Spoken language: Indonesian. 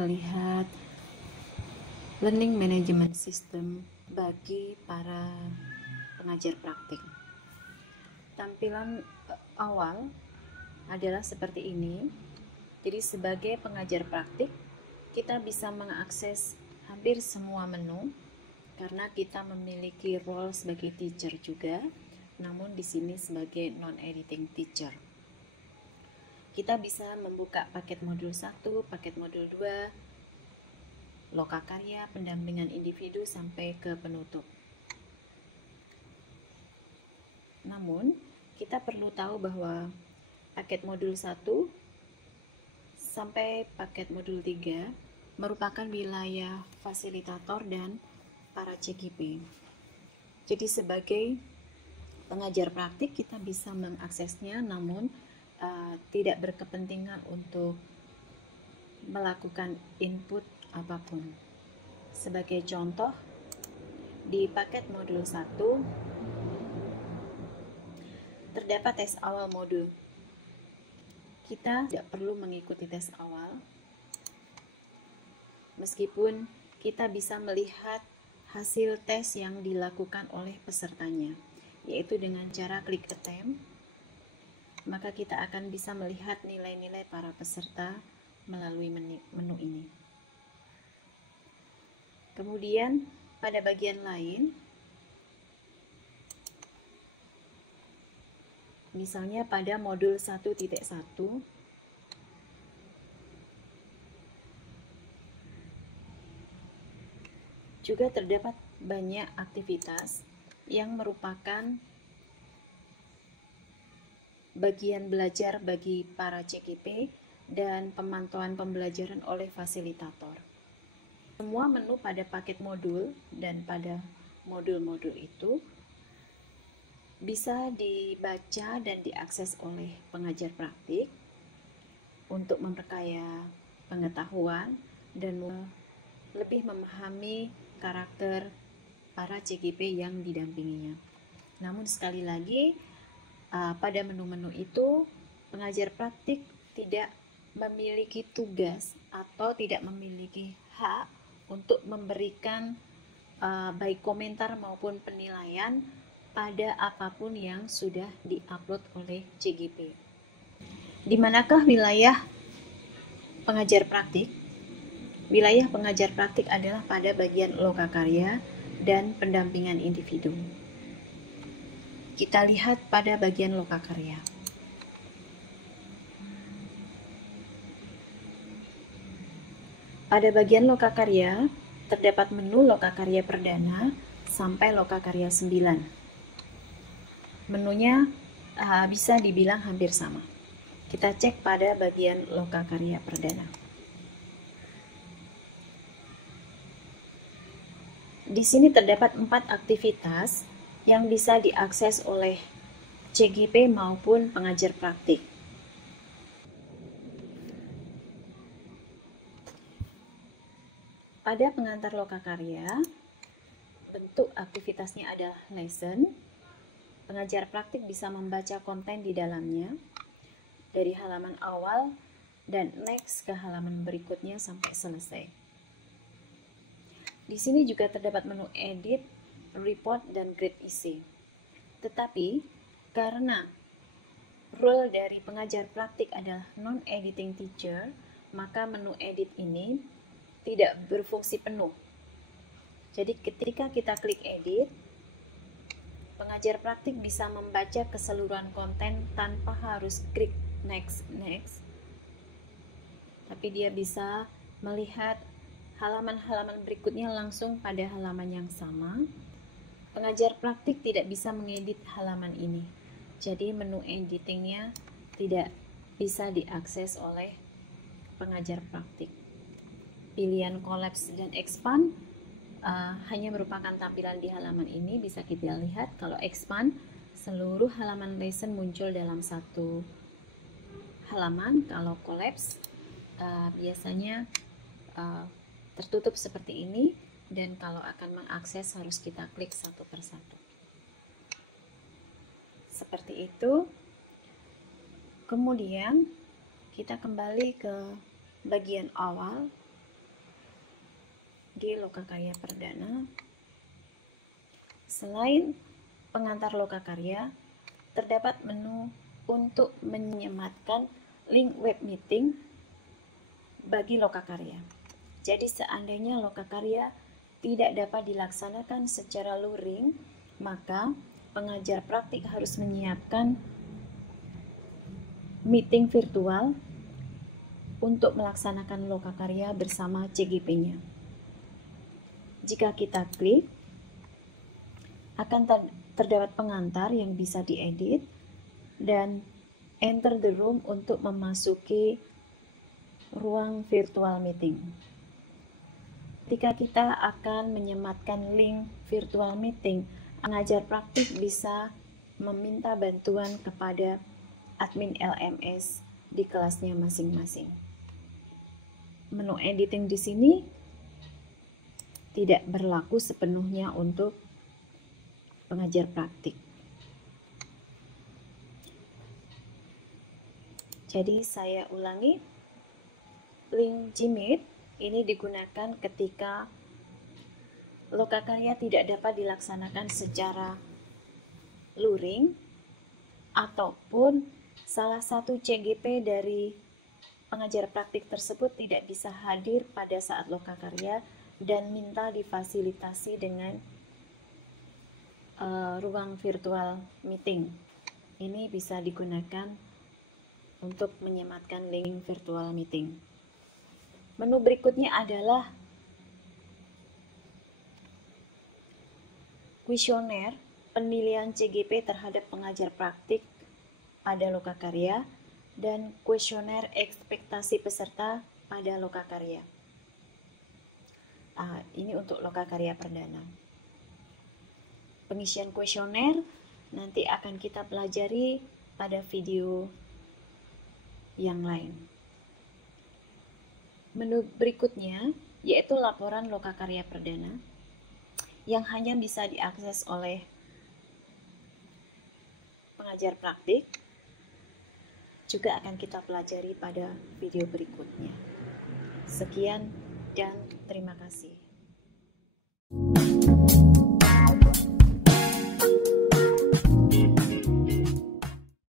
melihat learning management system bagi para pengajar praktik. Tampilan awal adalah seperti ini. Jadi sebagai pengajar praktik, kita bisa mengakses hampir semua menu karena kita memiliki role sebagai teacher juga, namun di sini sebagai non-editing teacher. Kita bisa membuka paket modul 1, paket modul 2, lokakarya, pendampingan individu sampai ke penutup. Namun, kita perlu tahu bahwa paket modul 1 sampai paket modul 3 merupakan wilayah fasilitator dan para CGP. Jadi sebagai pengajar praktik kita bisa mengaksesnya, namun tidak berkepentingan untuk melakukan input apapun. Sebagai contoh, di paket modul 1 terdapat tes awal modul. Kita tidak perlu mengikuti tes awal, meskipun kita bisa melihat hasil tes yang dilakukan oleh pesertanya, yaitu dengan cara klik attempt, maka kita akan bisa melihat nilai-nilai para peserta melalui menu ini. Kemudian pada bagian lain, misalnya pada modul 1.1, juga terdapat banyak aktivitas yang merupakan bagian belajar bagi para CGP dan pemantauan pembelajaran oleh fasilitator. Semua menu pada paket modul dan pada modul-modul itu bisa dibaca dan diakses oleh pengajar praktik untuk memperkaya pengetahuan dan lebih memahami karakter para CGP yang didampinginya. Namun sekali lagi, pada menu-menu itu pengajar praktik tidak memiliki tugas atau tidak memiliki hak untuk memberikan baik komentar maupun penilaian pada apapun yang sudah diupload oleh CGP. Di manakah wilayah pengajar praktik? Wilayah pengajar praktik adalah pada bagian lokakarya dan pendampingan individu. Kita lihat pada bagian lokakarya. Pada bagian lokakarya terdapat menu lokakarya perdana sampai lokakarya 9. Menunya bisa dibilang hampir sama. Kita cek pada bagian lokakarya perdana. Di sini terdapat 4 aktivitas yang bisa diakses oleh CGP maupun pengajar praktik. Pada pengantar lokakarya, bentuk aktivitasnya adalah lesson. Pengajar praktik bisa membaca konten di dalamnya dari halaman awal dan next ke halaman berikutnya sampai selesai. Di sini juga terdapat menu edit, report, dan grade isi. Tetapi karena role dari pengajar praktik adalah non-editing teacher, maka menu edit ini tidak berfungsi penuh. Jadi ketika kita klik edit, pengajar praktik bisa membaca keseluruhan konten tanpa harus klik next, tapi dia bisa melihat halaman-halaman berikutnya langsung pada halaman yang sama. Pengajar praktik tidak bisa mengedit halaman ini, jadi menu editingnya tidak bisa diakses oleh pengajar praktik. Pilihan collapse dan expand hanya merupakan tampilan di halaman ini. Bisa kita lihat kalau expand, seluruh halaman lesson muncul dalam satu halaman. Kalau collapse biasanya tertutup seperti ini, dan kalau akan mengakses harus kita klik satu persatu. Seperti itu. Kemudian kita kembali ke bagian awal di Lokakarya Perdana. Selain pengantar lokakarya, terdapat menu untuk menyematkan link web meeting bagi lokakarya. Jadi seandainya lokakarya tidak dapat dilaksanakan secara luring, maka pengajar praktik harus menyiapkan meeting virtual untuk melaksanakan lokakarya bersama CGP-nya. Jika kita klik, akan terdapat pengantar yang bisa diedit dan enter the room untuk memasuki ruang virtual meeting. Ketika kita akan menyematkan link virtual meeting, pengajar praktik bisa meminta bantuan kepada admin LMS di kelasnya masing-masing. Menu editing di sini tidak berlaku sepenuhnya untuk pengajar praktik. Jadi saya ulangi, link Gmeet ini digunakan ketika lokakarya tidak dapat dilaksanakan secara luring ataupun salah satu CGP dari pengajar praktik tersebut tidak bisa hadir pada saat lokakarya dan minta difasilitasi dengan ruang virtual meeting. Ini bisa digunakan untuk menyematkan link virtual meeting. Menu berikutnya adalah kuesioner pemilihan CGP terhadap pengajar praktik pada lokakarya dan kuesioner ekspektasi peserta pada lokakarya. Ini untuk lokakarya perdana. Pengisian kuesioner nanti akan kita pelajari pada video yang lain. Menu berikutnya yaitu laporan lokakarya perdana yang hanya bisa diakses oleh pengajar praktik, juga akan kita pelajari pada video berikutnya. Sekian dan terima kasih.